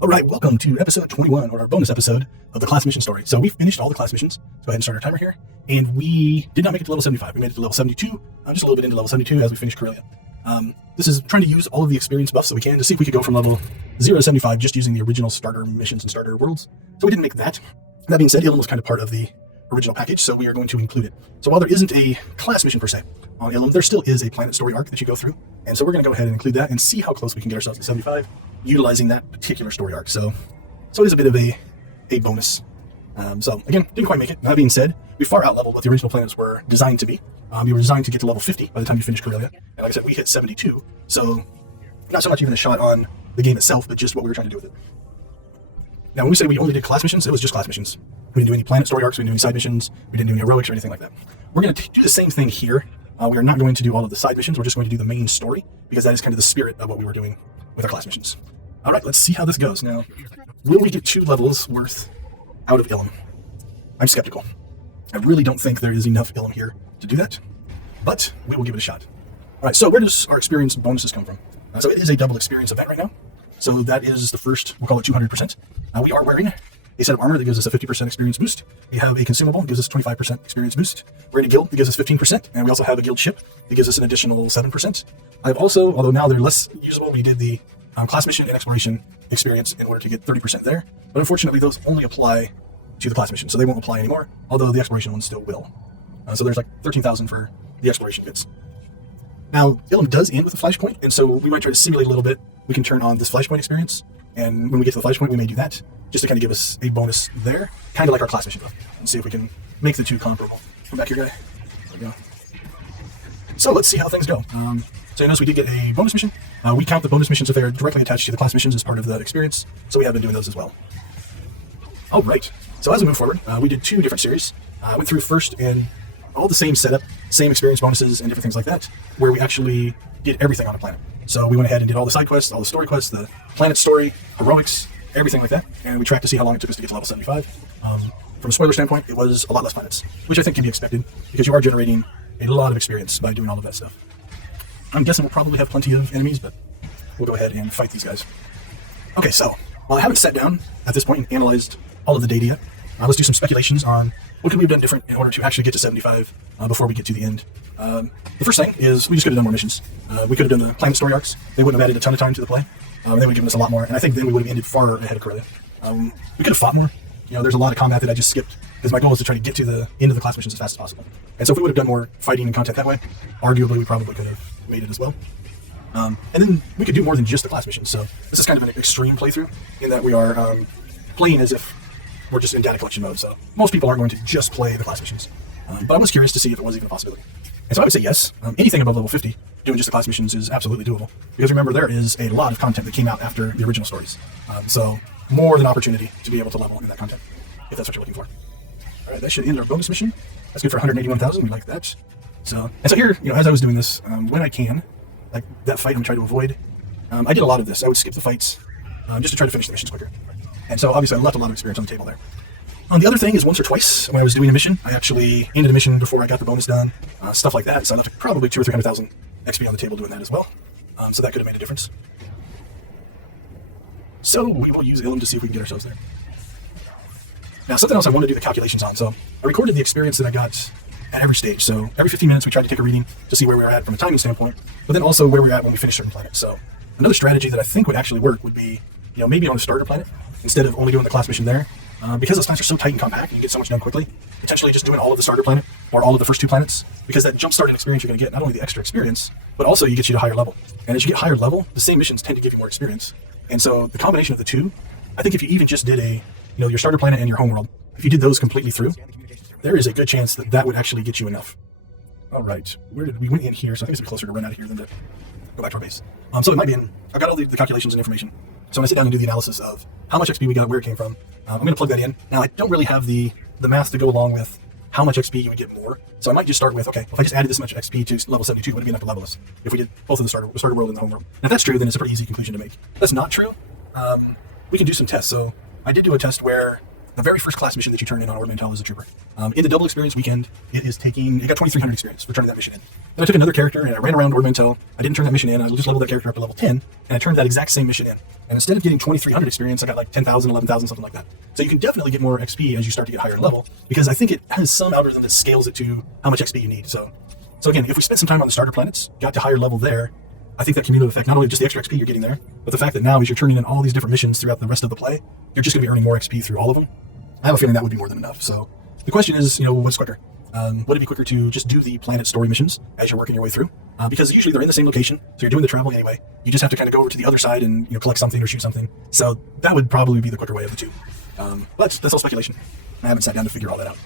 All right, welcome to episode 21, or our bonus episode of the class mission story. So we finished all the class missions. Let's go ahead and start our timer here. And we did not make it to level 75. We made it to level 72, just a little bit into level 72 as we finished Corellia. This is trying to use all of the experience buffs that we can to see if we could go from level 0 to 75 just using the original starter missions and starter worlds. So we didn't make that. That being said, Ilum was kind of part of the original package, so we are going to include it. So while there isn't a class mission per se on Ilum, there still is a planet story arc that you go through. And so we're going to go ahead and include that and see how close we can get ourselves to 75 utilizing that particular story arc. So it is a bit of a bonus. So again, didn't quite make it. That being said, we far out-leveled what the original planets were designed to be. We were designed to get to level 50 by the time you finish Corellia. And like I said, we hit 72. So not so much even a shot on the game itself, but just what we were trying to do with it. Now, when we say we only did class missions, it was just class missions. We didn't do any planet story arcs, we didn't do any side missions, we didn't do any heroics or anything like that. We're going to do the same thing here. We are not going to do all of the side missions, we're just going to do the main story, because that is kind of the spirit of what we were doing with our class missions. All right, let's see how this goes. Now, will we get 2 levels worth out of Ilum? I'm skeptical. I really don't think there is enough Ilum here to do that, but we will give it a shot. All right, so where does our experience bonuses come from? So it is a double experience event right now. So that is the first, we'll call it 200%. We are wearing a set of armor that gives us a 50% experience boost. We have a consumable that gives us 25% experience boost. We're in a guild that gives us 15%, and we also have a guild ship that gives us an additional 7%. I've also, although now they're less usable, we did the class mission and exploration experience in order to get 30% there. But unfortunately, those only apply to the class mission, so they won't apply anymore, although the exploration ones still will. So there's like 13,000 for the exploration bits. Now, Ilum does end with a flashpoint, and so we might try to simulate a little bit. We can turn on this flashpoint experience, and when we get to the flashpoint, we may do that, just to kind of give us a bonus there, kind of like our class mission, and see if we can make the two comparable. Come back here, guy. There we go. So let's see how things go. So you notice we did get a bonus mission. We count the bonus missions if they're directly attached to the class missions as part of the experience, so we have been doing those as well. All right, so as we move forward, we did 2 different series. Went through first and all the same setup, same experience bonuses and different things like that, where we actually did everything on a planet. So we went ahead and did all the side quests, all the story quests, the planet story, heroics, everything like that, and we tracked to see how long it took us to get to level 75. From a spoiler standpoint, it was a lot less planets, which I think can be expected, because you are generating a lot of experience by doing all of that stuff. I'm guessing we'll probably have plenty of enemies, but we'll go ahead and fight these guys. Okay, so while I haven't sat down at this point and analyzed all of the data yet, let's do some speculations on what could we have done different in order to actually get to 75 before we get to the end. The first thing is we just could have done more missions. We could have done the planet story arcs. They wouldn't have added a ton of time to the play. They would have given us a lot more, and I think then we would have ended far ahead of Corellia. We could have fought more. There's a lot of combat that I just skipped, because my goal is to try to get to the end of the class missions as fast as possible. And so if we would have done more fighting and content that way, arguably we probably could have made it as well. And then we could do more than just the class missions. So this is kind of an extreme playthrough in that we are playing as if we're just in data collection mode. So most people aren't going to just play the class missions. But I was curious to see if it was even a possibility. And so I would say yes. Anything above level 50, doing just the class missions is absolutely doable. Because remember, there is a lot of content that came out after the original stories. So more than opportunity to be able to level into that content, if that's what you're looking for. All right, that should end our bonus mission. That's good for 181,000. We like that. So here, as I was doing this, when I can, like that fight I'm trying to avoid, I did a lot of this. I would skip the fights just to try to finish the missions quicker. And so obviously I left a lot of experience on the table there. The other thing is once or twice when I was doing a mission, I actually ended a mission before I got the bonus done, stuff like that. So I left probably 200,000 or 300,000 XP on the table doing that as well. So that could have made a difference. So we will use Ilum to see if we can get ourselves there. Now something else I want to do the calculations on. So I recorded the experience that I got at every stage. So every 15 minutes we tried to take a reading to see where we were at from a timing standpoint, but then also where we were at when we finished certain planets. So another strategy that I think would actually work would be, maybe on a starter planet, instead of only doing the class mission there, because those planets are so tight and compact and you get so much done quickly, potentially just doing all of the starter planet or all of the first 2 planets, because that jump starting experience you're going to get not only the extra experience, but also you get you to higher level. And as you get higher level, the same missions tend to give you more experience. And so the combination of the two, I think if you even just did your starter planet and your homeworld, if you did those completely through, there is a good chance that that would actually get you enough. All right, we went in here, so I think it's a bit closer to run out of here than to go back to our base. So it might be I've got all the calculations and information. So when I sit down and do the analysis of how much XP we got, where it came from, I'm going to plug that in. Now, I don't really have the math to go along with how much XP you would get more. So I might just start with, okay, if I just added this much XP to level 72, would it be enough to level us? If we did both of the starter world and the home world. And if that's true, then it's a pretty easy conclusion to make. If that's not true, we can do some tests. So I did do a test where the very first class mission that you turn in on Ornamental is a trooper. In the double experience weekend, it got 2,300 experience for turning that mission in. Then I took another character and I ran around Ornamental. I didn't turn that mission in. I just leveled that character up to level 10, and I turned that exact same mission in. And instead of getting 2,300 experience, I got like 10,000, 11,000, something like that. So you can definitely get more XP as you start to get higher in level, because I think it has some algorithm that scales it to how much XP you need. So again, if we spent some time on the starter planets, got to higher level there, I think that cumulative effect, not only just the extra XP you're getting there, but the fact that now as you're turning in all these different missions throughout the rest of the play, you're just going to be earning more XP through all of them. I have a feeling that would be more than enough. So the question is, what's quicker? Would it be quicker to just do the planet story missions as you're working your way through? Because usually they're in the same location, so you're doing the travel anyway. You just have to kind of go over to the other side and collect something or shoot something. So that would probably be the quicker way of the two. But that's all speculation. I haven't sat down to figure all that out.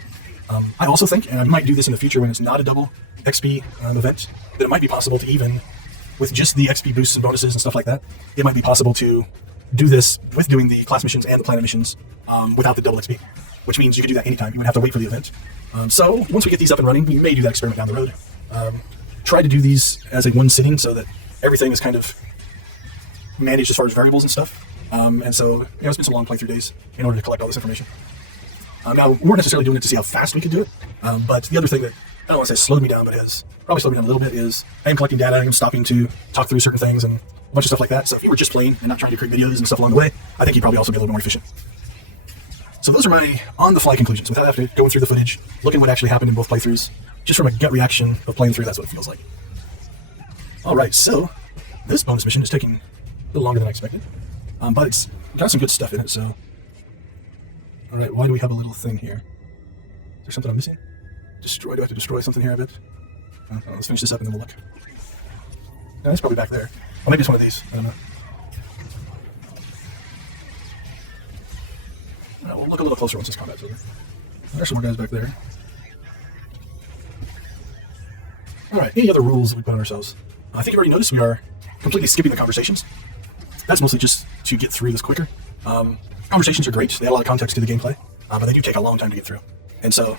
I also think, and I might do this in the future when it's not a double XP event, that it might be possible to even, with just the XP boosts and bonuses and stuff like that, it might be possible to do this with doing the class missions and the planet missions without the double XP, which means you can do that anytime. You wouldn't have to wait for the event. So once we get these up and running, we may do that experiment down the road. Try to do these as a one sitting so that everything is kind of managed as far as variables and stuff. And so it's been some long playthrough days in order to collect all this information. Now, we weren't necessarily doing it to see how fast we could do it, but the other thing that, I don't want to say slowed me down, but has probably slowed me down a little bit is I am collecting data, I am stopping to talk through certain things and a bunch of stuff like that. So if you were just playing and not trying to create videos and stuff along the way, I think you'd probably also be a little more efficient. So those are my on-the-fly conclusions, without having to go through the footage, looking at what actually happened in both playthroughs. Just from a gut reaction of playing through, that's what it feels like. Alright, so this bonus mission is taking a little longer than I expected, but it's got some good stuff in it, so... Alright, why do we have a little thing here? Is there something I'm missing? Do I have to destroy something here, I bet? Let's finish this up and then we'll look. No, it's probably back there. Oh, maybe it's one of these, I don't know. Alright, we'll look a little closer once this combat's over. There's some more guys back there. Alright, any other rules that we put on ourselves? I think you've already noticed we are completely skipping the conversations. That's mostly just to get through this quicker. Conversations are great, they add a lot of context to the gameplay, but they do take a long time to get through. And so,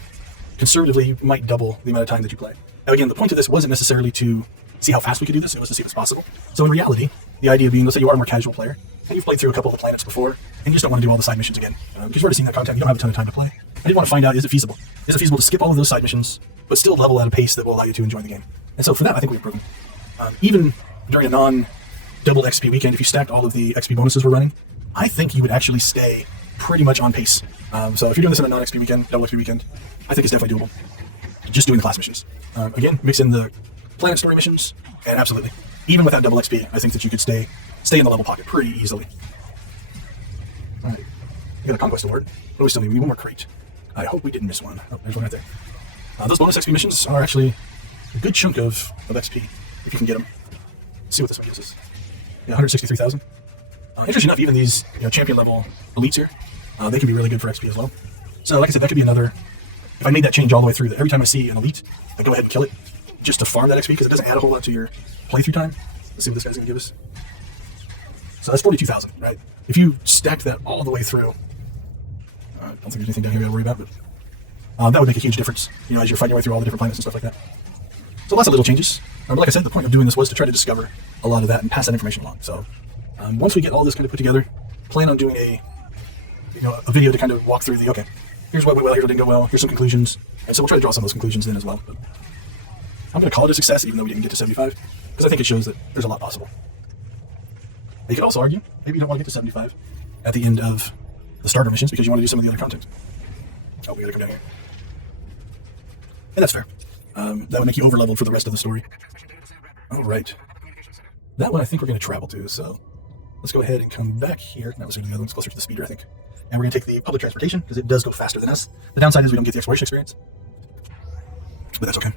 conservatively, you might double the amount of time that you play. Now again, the point of this wasn't necessarily to see how fast we could do this, it was to see if it's possible. So in reality, the idea being, let's say you are a more casual player, and you've played through a couple of the planets before, and you just don't want to do all the side missions again. Because you've already seen that content, you don't have a ton of time to play. I did want to find out, is it feasible? Is it feasible to skip all of those side missions, but still level at a pace that will allow you to enjoy the game? And so for that, I think we've proven. Even during a non-double XP weekend, if you stacked all of the XP bonuses we're running, I think you would actually stay pretty much on pace. So if you're doing this in a non-XP weekend, double XP weekend, I think it's definitely doable. Just doing the class missions. Again, mix in the planet story missions, and absolutely. Even without double XP, I think that you could stay in the level pocket pretty easily. Alright, we got a conquest award. What do we still need? We need one more crate. I hope we didn't miss one. Oh, there's one right there. Those bonus XP missions are actually a good chunk of XP, if you can get them. Let's see what this one gives us. Yeah, 163,000. Interesting enough, even these champion level elites here, they can be really good for XP as well. So like I said, that could be another, if I made that change all the way through, that every time I see an elite, I go ahead and kill it, just to farm that XP, because it doesn't add a whole lot to your playthrough time. Let's see what this guy's going to give us. So that's 42,000, right? If you stacked that all the way through, I don't think there's anything down here I gotta worry about, but that would make a huge difference, as you're fighting your way through all the different planets and stuff like that. So lots of little changes. But like I said, the point of doing this was to try to discover a lot of that and pass that information along. So once we get all this kind of put together, plan on doing a video to kind of walk through okay, here's what went well, here's what didn't go well, here's some conclusions, and so we'll try to draw some of those conclusions then as well. But I'm going to call it a success, even though we didn't get to 75, because I think it shows that there's a lot possible. You could also argue, maybe you don't want to get to 75 at the end of the starter missions because you want to do some of the other content. Oh, we gotta come down here. And that's fair. That would make you over-leveled for the rest of the story. Alright. That one I think we're going to travel to, so let's go ahead and come back here. That was going to be the other one's closer to the speeder, I think. And we're going to take the public transportation, because it does go faster than us. The downside is we don't get the exploration experience. But that's okay.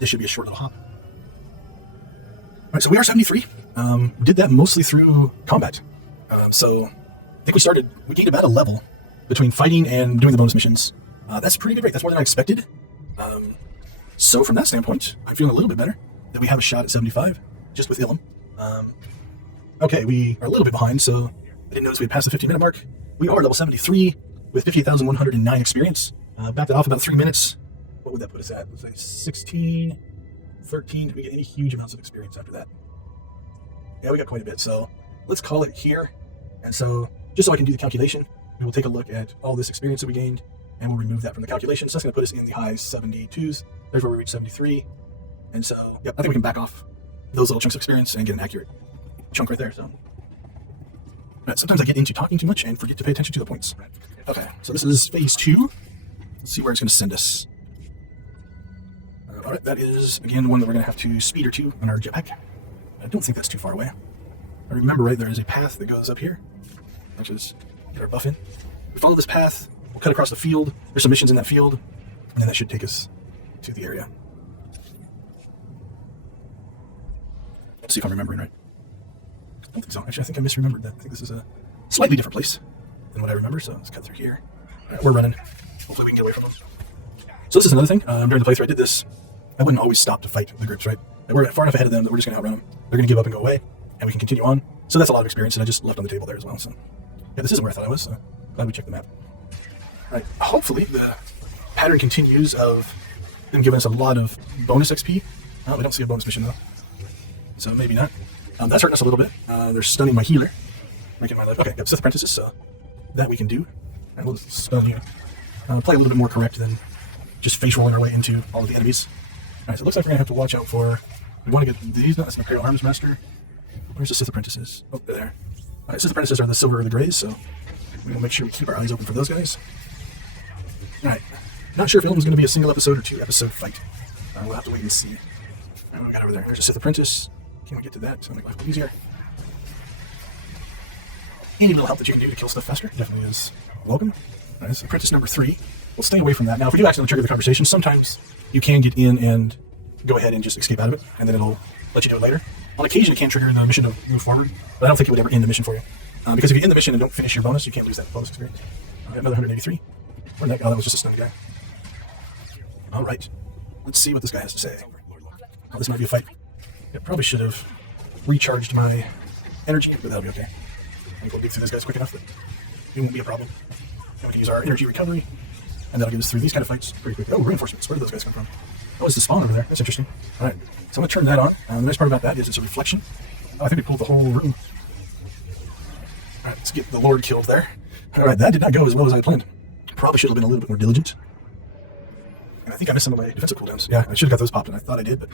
This should be a short little hop. Alright, so we are 73. Did that mostly through combat. So I think we gained about a level between fighting and doing the bonus missions. That's a pretty good rate. That's more than I expected. So from that standpoint, I'm feeling a little bit better that we have a shot at 75, just with Ilum. Okay, we are a little bit behind, so I didn't notice we had passed the 15-minute mark. We are level 73 with 58,109 experience. Backed it off about 3 minutes. What would that put us at? Let's say 16, 13. Did we get any huge amounts of experience after that? Yeah, we got quite a bit. So let's call it here. And so, just so I can do the calculation, we will take a look at all this experience that we gained, and we'll remove that from the calculation. So that's going to put us in the high 72s. There's where we reach 73. And so, yep, I think we can back off those little chunks of experience and get an accurate chunk right there. So, right, sometimes I get into talking too much and forget to pay attention to the points. Okay, so this is phase 2. Let's see where it's going to send us. All right, that is, again, one that we're going to have to speed or two on our jetpack. I don't think that's too far away. I remember, right, there is a path that goes up here. Let's just get our buff in. We follow this path, we'll cut across the field. There's some missions in that field, and then that should take us to the area. Let's see if I'm remembering right. I don't think so. Actually, I think I misremembered that. I think this is a slightly different place than what I remember, so let's cut through here. All right, we're running. Hopefully we can get away from them. So this is another thing. During the playthrough I did this, I wouldn't always stop to fight the groups, right? We're far enough ahead of them that we're just going to outrun them. They're going to give up and go away, and we can continue on. So that's a lot of experience that I just left on the table there as well. So yeah, this isn't where I thought I was, so glad we checked the map. All right, hopefully the pattern continues of them giving us a lot of bonus XP. Oh, we don't see a bonus mission though, so maybe not. That's hurting us a little bit. They're stunning my healer, making my life. Okay, yep, Sith Apprentices, so that we can do. And we'll stun you. Play a little bit more correct than just face rolling our way into all of the enemies. All right, so it looks like we're gonna have to watch out for. We want to get these. That's an Imperial Arms Master. Where's the Sith Apprentices? Oh, there. All right, Sith Apprentices are the silver or the grays, so we will make sure we keep our eyes open for those guys. All right, not sure if Ilm's going to be a single episode or 2-episode fight. We'll have to wait and see. What we got over there? There's a Sith Apprentice. Can we get to that to make life a little easier? Any little help that you can do to kill stuff faster definitely is welcome. All right, so Apprentice number 3. We'll stay away from that. Now, if we do accidentally trigger the conversation, sometimes you can get in and go ahead and just escape out of it, and then it'll let you do it later. On occasion, it can trigger the mission to move forward, but I don't think it would ever end the mission for you. Because if you end the mission and don't finish your bonus, you can't lose that bonus experience. Another 183. Where'd that go? Oh, that was just a stun guy. All right. Let's see what this guy has to say. Oh, this might be a fight. I probably should have recharged my energy, but that'll be okay. I think we'll get through this guys quick enough that it won't be a problem. And we can use our energy recovery, and that'll get us through these kind of fights pretty quickly. Oh, reinforcements. Where did those guys come from? Oh, it's the spawn over there. That's interesting. All right. So I'm going to turn that on. The nice part about that is it's a reflection. Oh, I think we pulled the whole room. All right, let's get the Lord killed there. All right, that did not go as well as I planned. Probably should have been a little bit more diligent. And I think I missed some of my defensive cooldowns. Yeah, I should have got those popped, and I thought I did, but...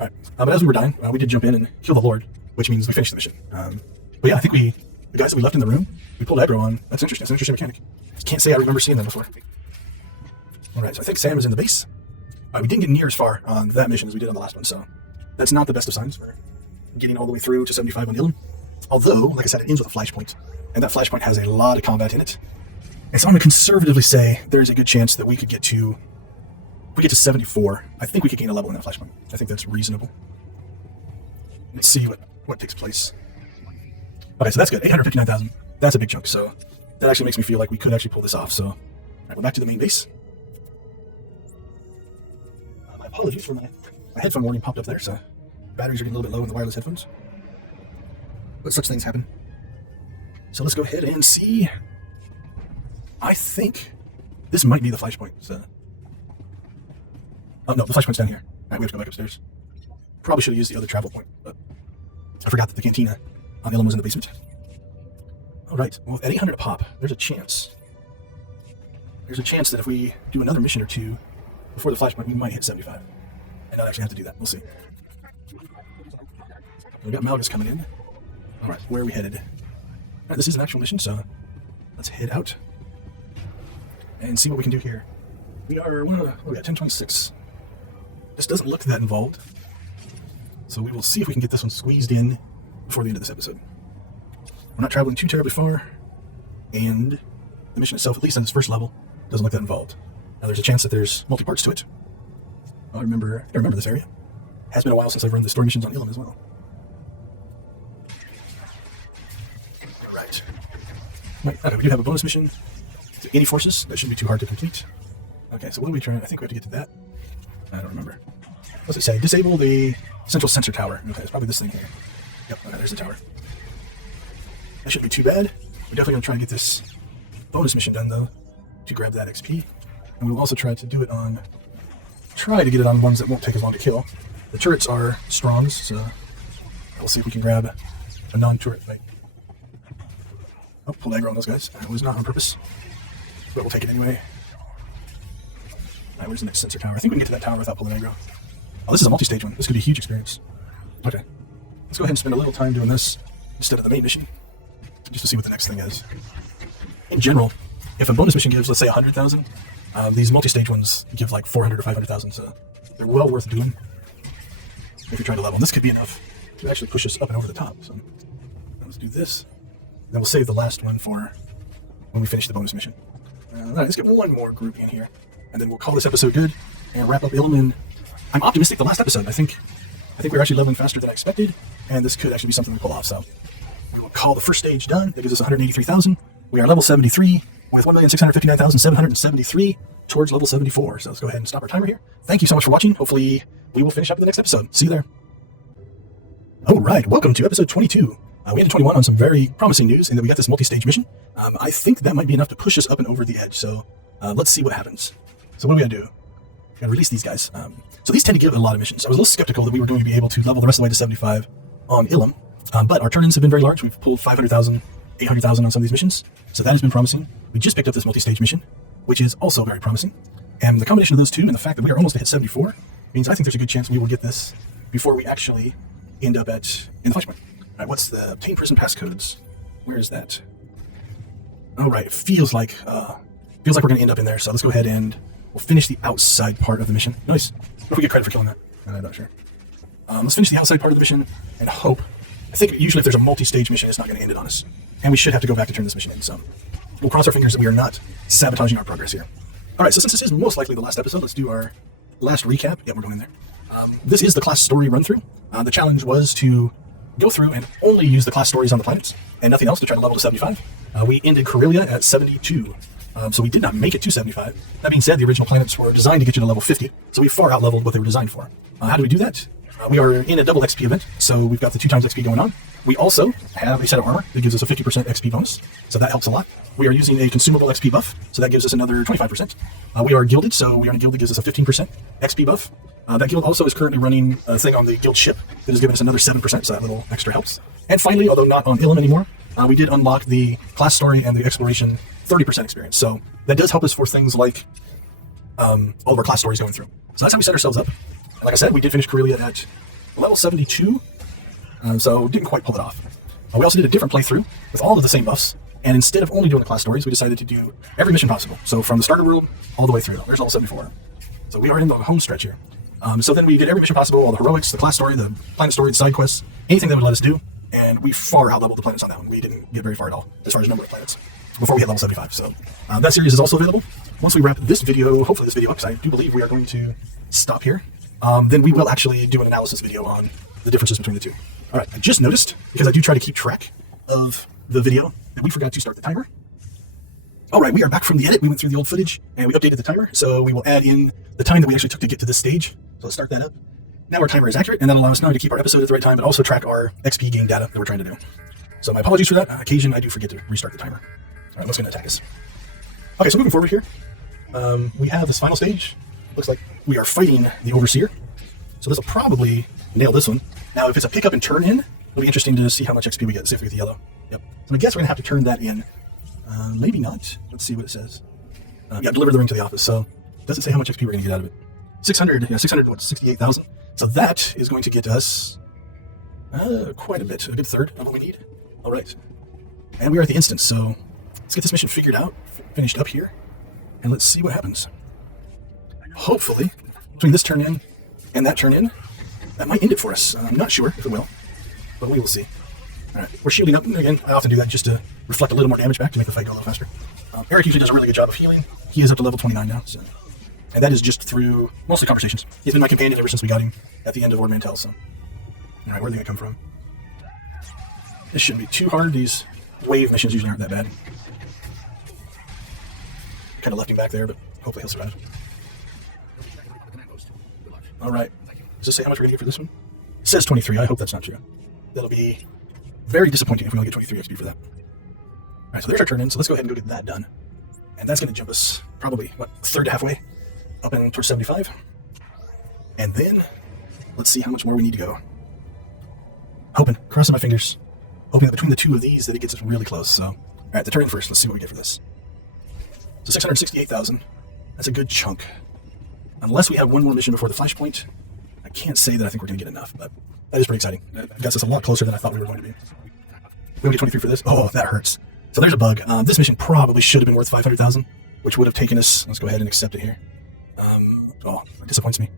All right. But as we were dying, we did jump in and kill the Lord, which means we finished the mission. But yeah, I think the guys that we left in the room, we pulled aggro on. That's interesting. That's an interesting mechanic. I can't say I remember seeing them before. All right, so I think Sam is in the base. We didn't get near as far on that mission as we did on the last one, so that's not the best of signs for getting all the way through to 75 on Ilum. Although, like I said, it ends with a flashpoint, and that flashpoint has a lot of combat in it. And so I'm going to conservatively say there's a good chance that we could get to, if we get to 74, I think we could gain a level in that flashpoint. I think that's reasonable. Let's see what takes place. Okay, so that's good. 859,000. That's a big chunk, so that actually makes me feel like we could actually pull this off. So, all right, we're back to the main base. My apologies for my headphone warning popped up there, so batteries are getting a little bit low in the wireless headphones. But such things happen. So let's go ahead and see. I think this might be the flashpoint. So. Oh no, the flashpoint's down here. All right, we have to go back upstairs. Probably should have used the other travel point, but I forgot that the cantina on Ilum was in the basement. All right, well, at 800 a pop, there's a chance. There's a chance that if we do another mission or two before the flashpoint, we might hit 75. And not actually have to do that. We'll see. We got Malgus coming in. All right, where are we headed? All right, this is an actual mission, so let's head out and see what we can do here. We got 1026. This doesn't look that involved, so we will see if we can get this one squeezed in before the end of this episode. We're not traveling too terribly far, and the mission itself, at least on its first level, doesn't look that involved. Now, there's a chance that there's multi-parts to it. I remember this area. It has been a while since I've run the story missions on Ilum as well. Right. Okay, we do have a bonus mission to any forces. That shouldn't be too hard to complete. Okay, so what are we trying? I think we have to get to that. I don't remember. What's it say? Disable the central sensor tower. Okay, it's probably this thing here. Yep, okay, there's the tower. That shouldn't be too bad. We're definitely going to try and get this bonus mission done, though, to grab that XP. And we'll also try to get it on ones that won't take as long to kill. The turrets are strongs, so we'll see if we can grab a non-turret fight. Oh, pulled aggro on those guys. That was not on purpose, but we'll take it anyway. Alright, where's the next sensor tower? I think we can get to that tower without pulling aggro. Oh, this is a multi-stage one. This could be a huge experience. Okay. Let's go ahead and spend a little time doing this instead of the main mission, just to see what the next thing is. In general, if a bonus mission gives, let's say, 100,000, these multi-stage ones give like 400 or 500,000, so they're well worth doing if you're trying to level. And this could be enough to actually push us up and over the top. So let's do this. Then we'll save the last one for when we finish the bonus mission. All right, let's get one more group in here, and then we'll call this episode good and wrap up Illumin. I'm optimistic. The last episode, I think we're actually leveling faster than I expected, and this could actually be something to pull off. So we will call the first stage done. That gives us 183,000. We are level 73 with 1,659,773 towards level 74. So let's go ahead and stop our timer here. Thank you so much for watching. Hopefully we will finish up in the next episode. See you there. All right, welcome to episode 22. We ended 21 on some very promising news in that we got this multi-stage mission. I think that might be enough to push us up and over the edge. So let's see what happens. So what do we gotta do? We gotta release these guys. So these tend to give a lot of missions. I was a little skeptical that we were going to be able to level the rest of the way to 75 on Ilum, but our turn-ins have been very large. We've pulled 500,000, 800,000 on some of these missions, so that has been promising. We just picked up this multi-stage mission, which is also very promising. And the combination of those two and the fact that we are almost to hit 74 means I think there's a good chance we will get this before we actually end up in the flashpoint. All right, what's the Pain Prison passcodes? Where is that? Oh, right, it feels like we're going to end up in there, so let's go ahead and we'll finish the outside part of the mission. Nice. What if we get credit for killing that? I'm not sure. Let's finish the outside part of the mission and hope. I think usually if there's a multi-stage mission, it's not going to end it on us. And we should have to go back to turn this mission in, so we'll cross our fingers that we are not sabotaging our progress here. All right, so since this is most likely the last episode, let's do our last recap. Yeah, we're going in there. This is the class story run-through. The challenge was to go through and only use the class stories on the planets and nothing else to try to level to 75. We ended Corellia at 72. So we did not make it to 75. That being said, the original planets were designed to get you to level 50, so we far out-leveled what they were designed for. How do we do that? We are in a double XP event, so we've got the 2 times XP going on. We also have a set of armor that gives us a 50% XP bonus, so that helps a lot. We are using a consumable XP buff, so that gives us another 25%. We are gilded, so we are in a guild that gives us a 15% XP buff. That guild also is currently running a thing on the guild ship that is giving us another 7%, so that little extra helps. And finally, although not on Ilum anymore, we did unlock the class story and the exploration 30% experience. So that does help us for things like all of our class stories going through. So that's how we set ourselves up. And like I said, we did finish Corellia at level 72, so didn't quite pull it off. We also did a different playthrough with all of the same buffs, and instead of only doing the class stories, we decided to do every mission possible. So from the starter world all the way through. There's all 74. So we are in the home stretch here. So then we did every mission possible, all the heroics, the class story, the planet story, the side quests, anything that would let us do, and we far out-leveled the planets on that one. We didn't get very far at all, as far as number of planets, before we hit level 75. So that series is also available. Once we wrap this video, hopefully this video, because I do believe we are going to stop here, then we will actually do an analysis video on the differences between the two. All right, I just noticed, because I do try to keep track of the video, that we forgot to start the timer. All right, we are back from the edit. We went through the old footage, and we updated the timer, so we will add in the time that we actually took to get to this stage. So let's start that up. Now our timer is accurate, and that'll allow us not only to keep our episode at the right time, but also track our XP gain data that we're trying to do. So my apologies for that. On occasion, I do forget to restart the timer. All right, what's going to attack us? Okay, so moving forward here, we have this final stage. Looks like we are fighting the Overseer. So this will probably nail this one. Now, if it's a pick up and turn in, it'll be interesting to see how much XP we get. See if we get the yellow. Yep. So I guess we're going to have to turn that in. Maybe not. Let's see what it says. Yeah, deliver the ring to the office. So it doesn't say how much XP we're going to get out of it. 68,000. So that is going to get us quite a bit, a good third of what we need. All right. And we are at the instance, so let's get this mission figured out, finished up here, and let's see what happens. Hopefully, between this turn in and that turn in, that might end it for us. I'm not sure if it will, but we will see. All right, we're shielding up, and again, I often do that just to reflect a little more damage back to make the fight go a little faster. Eric usually does a really good job of healing. He is up to level 29 now, so, and that is just through mostly conversations. He's been my companion ever since we got him at the end of Ord Mantell, so. All right, where are they going to come from? This shouldn't be too hard. These wave missions usually aren't that bad. Kind of left him back there, but hopefully he'll survive. All right. Does it say how much we're going to get for this one? It says 23. I hope that's not true. That'll be very disappointing if we only get 23 XP for that. All right, so there's our turn in. So let's go ahead and go get that done. And that's going to jump us probably, third to halfway up and towards 75. And then let's see how much more we need to go. Hoping, crossing my fingers, hoping that between the two of these that it gets us really close. So right, the turn first. Let's see what we get for this. So 668,000. That's a good chunk. Unless we have one more mission before the flashpoint, I can't say that I think we're going to get enough, but that is pretty exciting. That gets us a lot closer than I thought we were going to be. We will get 23 for this. Oh, that hurts. So there's a bug. This mission probably should have been worth 500,000, which would have taken us. Let's go ahead and accept it here. Oh, that disappoints me.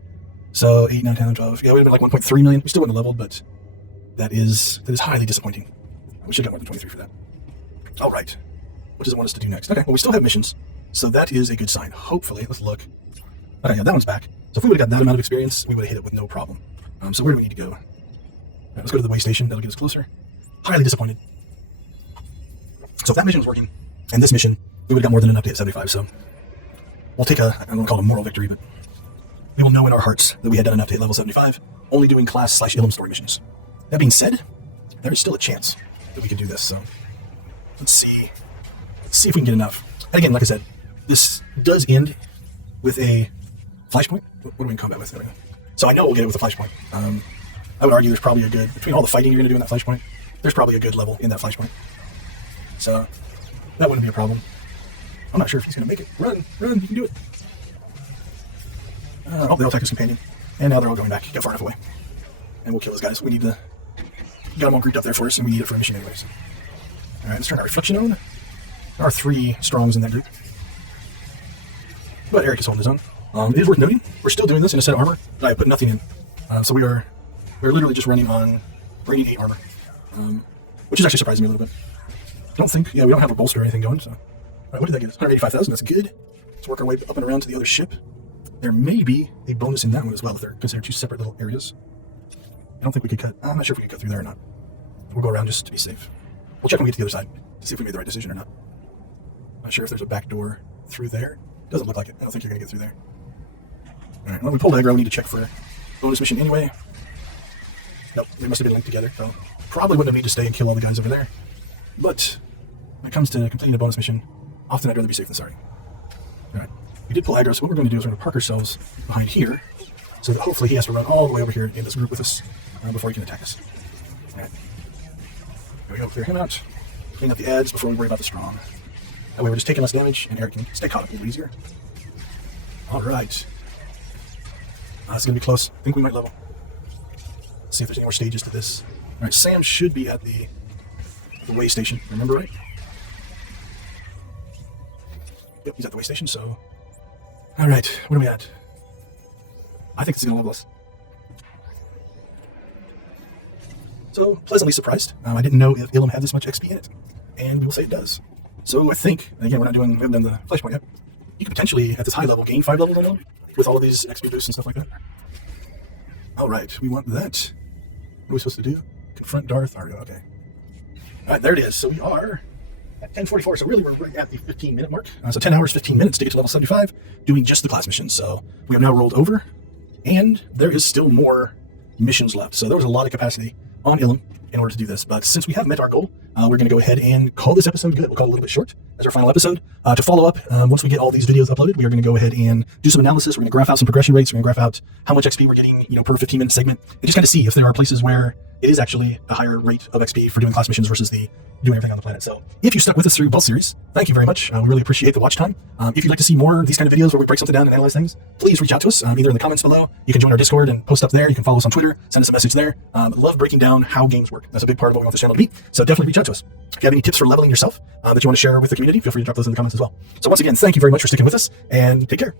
So 8, 9, 10, 12. Yeah, we would have been like 1.3 million. We still wouldn't have leveled, but that is highly disappointing. We should have got more than 23 for that. All right. What does it want us to do next? Okay, well, we still have missions, so that is a good sign. Hopefully, let's look. Okay, yeah, that one's back. So if we would have got that amount of experience, we would have hit it with no problem. So where do we need to go? Right, let's go to the way station. That'll get us closer. Highly disappointed. So if that mission was working, and this mission, we would have got more than an update at 75, so we'll take I don't want to call it a moral victory, but we will know in our hearts that we had done an update level 75, only doing class/Ilum story missions. That being said, there is still a chance that we can do this, so let's see if we can get enough. And again, like I said, this does end with a flashpoint. What do we in combat with? There we go. So I know we'll get it with a flashpoint. I would argue there's probably a good, between all the fighting you're going to do in that flashpoint, there's probably a good level in that flashpoint. So that wouldn't be a problem. I'm not sure if he's going to make it. Run, you can do it. Oh, they'll attack his companion. And now they're all going back. Get far enough away. And we'll kill those guys. We need to got them all grouped up there for us, and we need it for a mission anyways. Alright, let's turn our reflection on. There are 3 strongs in that group. But Eric is holding his own. It is worth noting, we're still doing this in a set of armor that I put nothing in. So we're literally just running on Rainy 8 armor. Which is actually surprising me a little bit. Don't think, we don't have a bolster or anything going, so. Alright, what did that get us? 185,000, that's good. Let's work our way up and around to the other ship. There may be a bonus in that one as well, if they're considered 2 separate little areas. I don't think we could cut, I'm not sure if we could cut through there or not. We'll go around just to be safe. We'll check when we get to the other side to see if we made the right decision or not. Not sure if there's a back door through there. Doesn't look like it. I don't think you're going to get through there. Alright, when we pull aggro, we need to check for a bonus mission anyway. Nope, they must have been linked together, so probably wouldn't have needed to stay and kill all the guys over there. But when it comes to completing a bonus mission, often I'd rather be safe than sorry. Alright, we did pull aggro, so what we're going to do is we're going to park ourselves behind here, so that hopefully he has to run all the way over here in this group with us before he can attack us. Alright, there we go, clear him out, clean up the ads before we worry about the strong. That way we're just taking less damage, and Eric can stay caught up a little easier. Alright. This is going to be close. I think we might level. Let's see if there's any more stages to this. Alright, Sam should be at the way station. Remember right? Yep, he's at the way station, so... Alright, what are we at? I think this is going to level us. So, pleasantly surprised. I didn't know if Ilum had this much XP in it. And we will say it does. So I think, again, we haven't done the flashpoint yet. You could potentially, at this high level, gain 5 levels on Ilum with all of these XP boosts and stuff like that. Alright, we want that. What are we supposed to do? Confront Darth. Okay. Alright, there it is. So we are at 10:44. So really, we're right at the 15-minute mark. So 10 hours, 15 minutes to get to level 75, doing just the class missions. So we have now rolled over, and there is still more missions left. So there was a lot of capacity on Ilum in order to do this. But since we have met our goal, we're going to go ahead and call this episode good. We'll call it a little bit short as our final episode. To follow up, once we get all these videos uploaded, we are going to go ahead and do some analysis. We're going to graph out some progression rates. We're going to graph out how much XP we're getting, per 15-minute segment, and just kind of see if there are places where it is actually a higher rate of XP for doing class missions versus the doing everything on the planet. So if you stuck with us through both series, thank you very much. We really appreciate the watch time. If you'd like to see more of these kind of videos where we break something down and analyze things, please reach out to us either in the comments below. You can join our Discord and post up there. You can follow us on Twitter, send us a message there. Love breaking down how games work. That's a big part of what we want this channel to be. So definitely reach out to us. If you have any tips for leveling yourself that you want to share with the community, feel free to drop those in the comments as well. So once again, thank you very much for sticking with us, and take care.